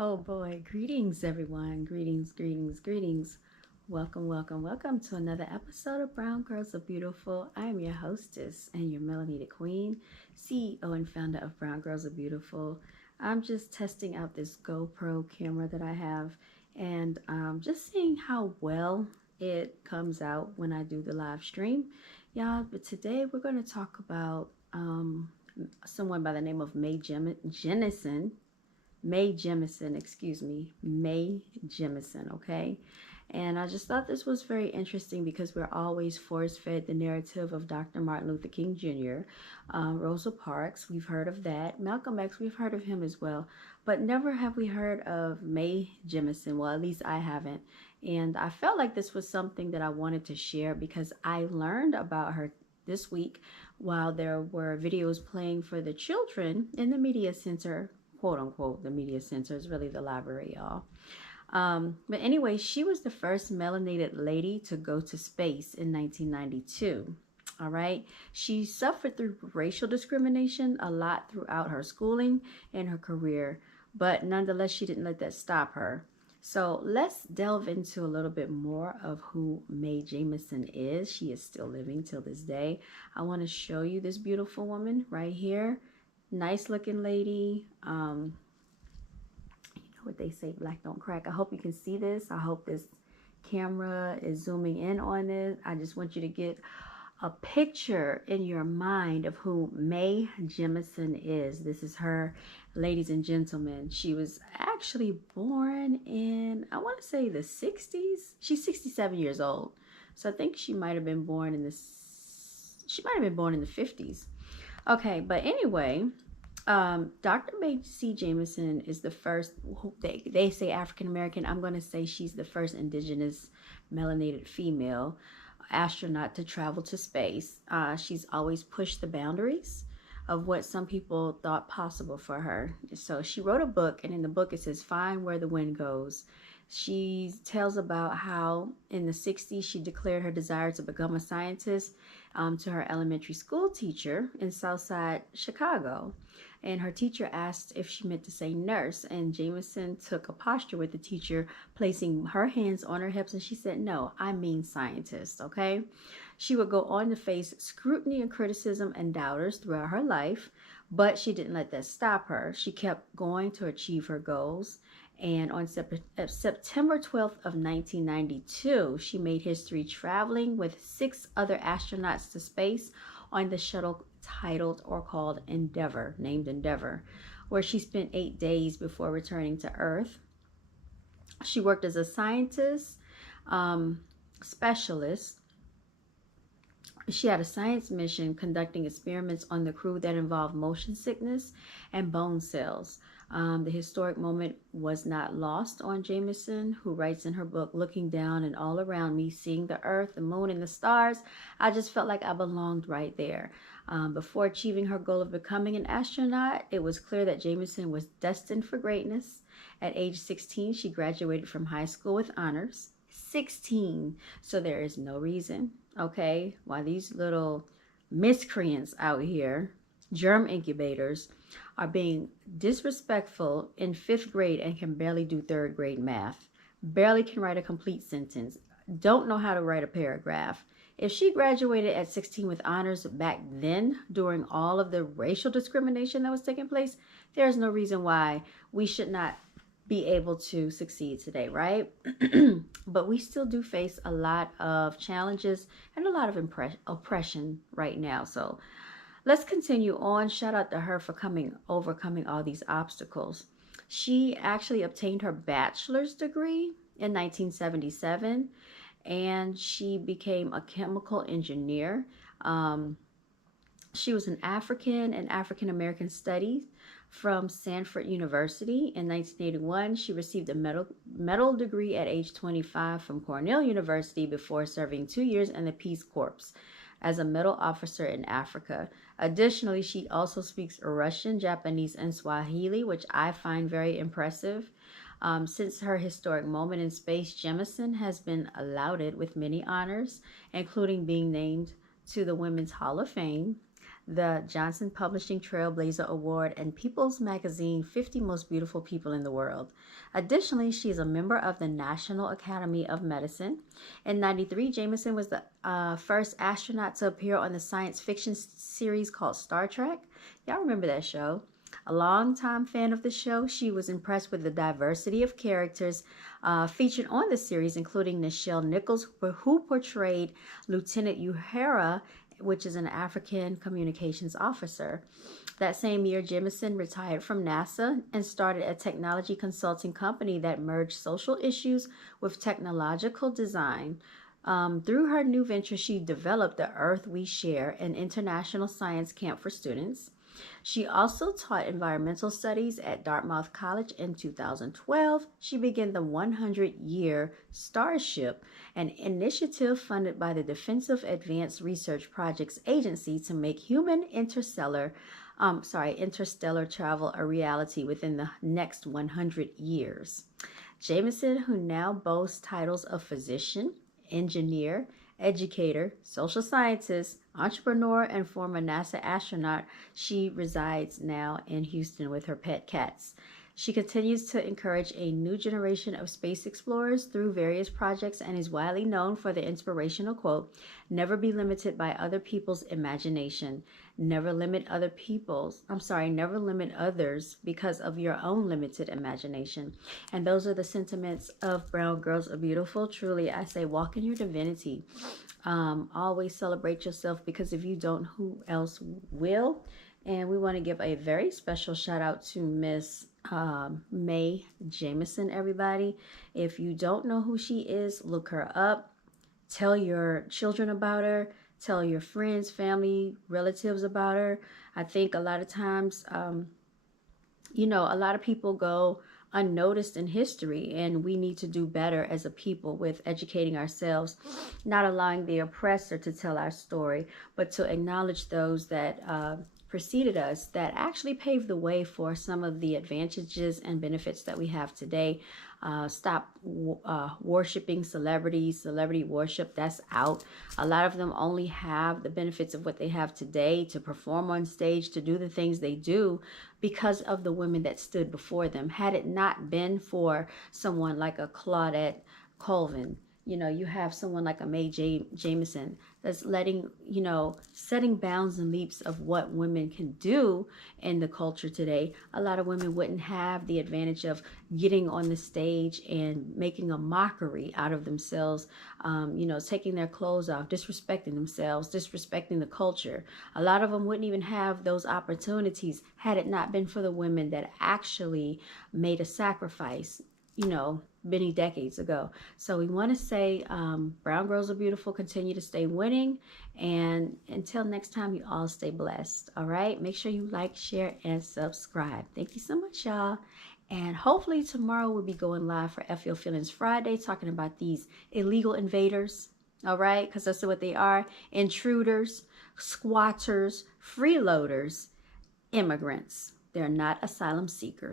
Oh boy, greetings everyone. Greetings, greetings, greetings. Welcome, welcome, welcome to another episode of Brown Girls Are Beautiful. I am your hostess and your melanated queen, CEO and founder of Brown Girls Are Beautiful. I'm just testing out this GoPro camera that I have and just seeing how well it comes out when I do the live stream. Y'all, but today we're going to talk about someone by the name of Jemison. Mae Jemison, excuse me, Mae Jemison, okay? And I just thought this was very interesting because we're always force fed the narrative of Dr. Martin Luther King Jr., Rosa Parks, we've heard of that. Malcolm X, we've heard of him as well. But never have we heard of Mae Jemison. Well, at least I haven't. And I felt like this was something that I wanted to share because I learned about her this week while there were videos playing for the children in the media center, quote unquote, the media center is really the library, y'all. But anyway, she was the first melanated lady to go to space in 1992. All right. She suffered through racial discrimination a lot throughout her schooling and her career, but nonetheless, she didn't let that stop her. So let's delve into a little bit more of who Mae Jemison is. She is still living till this day. I want to show you this beautiful woman right here. Nice looking lady. You know what they say, black don't crack. I hope you can see this. I hope this camera is zooming in on this. I just want you to get a picture in your mind of who Mae Jemison is. This is her, ladies and gentlemen. She was actually born in, I want to say the 60s. She's 67 years old. So I think she might have been born in the, she might have been born in the 50s. Okay, but anyway, Dr. Mae C. Jemison is the first, they say African American. I'm going to say she's the first indigenous melanated female astronaut to travel to space. She's always pushed the boundaries of what some people thought possible for her. So she wrote a book, and in the book it says, Find Where the Wind Goes. She tells about how in the 60s she declared her desire to become a scientist to her elementary school teacher in Southside Chicago. And her teacher asked if she meant to say nurse, and Jemison took a posture with the teacher, placing her hands on her hips, and she said, no, I mean scientist, okay? She would go on to face scrutiny and criticism and doubters throughout her life, but she didn't let that stop her. She kept going to achieve her goals. And on September 12th of 1992, she made history traveling with 6 other astronauts to space on the shuttle titled or called Endeavour, named Endeavour, where she spent 8 days before returning to Earth. She worked as a scientist, specialist. She had a science mission conducting experiments on the crew that involved motion sickness and bone cells. The historic moment was not lost on Jemison, who writes in her book, Looking down and all around me, seeing the earth, the moon, and the stars, I just felt like I belonged right there. Before achieving her goal of becoming an astronaut, it was clear that Jemison was destined for greatness. At age 16, she graduated from high school with honors. 16. So there is no reason, okay, why these little miscreants out here, germ incubators, are being disrespectful in 5th grade and can barely do 3rd grade math, barely can write a complete sentence, don't know how to write a paragraph. If she graduated at 16 with honors back then, during all of the racial discrimination that was taking place, there's no reason why we should not be able to succeed today, right? But we still do face a lot of challenges and a lot of oppression right now. So let's continue on. Shout out to her for overcoming all these obstacles. She actually obtained her bachelor's degree in 1977, and she became a chemical engineer. She was an African and African American studies from Sanford University. In 1981, she received a medal degree at age 25 from Cornell University before serving 2 years in the Peace Corps as a medal officer in Africa. Additionally, she also speaks Russian, Japanese, and Swahili, which I find very impressive. Since her historic moment in space, Jemison has been lauded with many honors, including being named to the Women's Hall of Fame, the Johnson Publishing Trailblazer Award, and People's Magazine 50 Most Beautiful People in the World. Additionally, she is a member of the National Academy of Medicine. In 93, Jemison was the first astronaut to appear on the science fiction series called Star Trek. Y'all remember that show? A longtime fan of the show, she was impressed with the diversity of characters featured on the series, including Nichelle Nichols, who portrayed Lieutenant Uhura, which is an African communications officer. That same year, Jemison retired from NASA and started a technology consulting company that merged social issues with technological design. Through her new venture, she developed the Earth We Share, an international science camp for students. She also taught environmental studies at Dartmouth College. In 2012, she began the 100-year Starship, an initiative funded by the Defensive Advanced Research Projects Agency to make human interstellar travel a reality within the next 100 years. Jemison, who now boasts titles of physician, engineer, educator, social scientist, entrepreneur, and former NASA astronaut, she resides now in Houston with her pet cats. She continues to encourage a new generation of space explorers through various projects and is widely known for the inspirational quote, "Never be limited by other people's imagination. Never limit others because of your own limited imagination." And those are the sentiments of Brown Girls Are Beautiful. Truly, I say, walk in your divinity. Always celebrate yourself, because if you don't, who else will? And we want to give a very special shout out to Miss Mae Jemison, everybody. If you don't know who she is, look her up. Tell your children about her. Tell your friends, family, relatives about her. I think a lot of times, a lot of people go unnoticed in history, and we need to do better as a people with educating ourselves, not allowing the oppressor to tell our story, but to acknowledge those that preceded us, that actually paved the way for some of the advantages and benefits that we have today. Stop worshiping celebrities. Celebrity worship, that's out. A lot of them only have the benefits of what they have today to perform on stage, to do the things they do, because of the women that stood before them. Had it not been for someone like a Claudette Colvin, you have someone like a Mae Jemison that's setting bounds and leaps of what women can do in the culture today. A lot of women wouldn't have the advantage of getting on the stage and making a mockery out of themselves, taking their clothes off, disrespecting themselves, disrespecting the culture. A lot of them wouldn't even have those opportunities had it not been for the women that actually made a sacrifice, many decades ago. So we want to say, Brown Girls Are Beautiful. Continue to stay winning. And until next time, you all stay blessed. All right. Make sure you like, share, and subscribe. Thank you so much, y'all. And hopefully tomorrow we'll be going live for F Your Feelings Friday, talking about these illegal invaders. All right. Because that's what they are. Intruders, squatters, freeloaders, immigrants. They're not asylum seekers.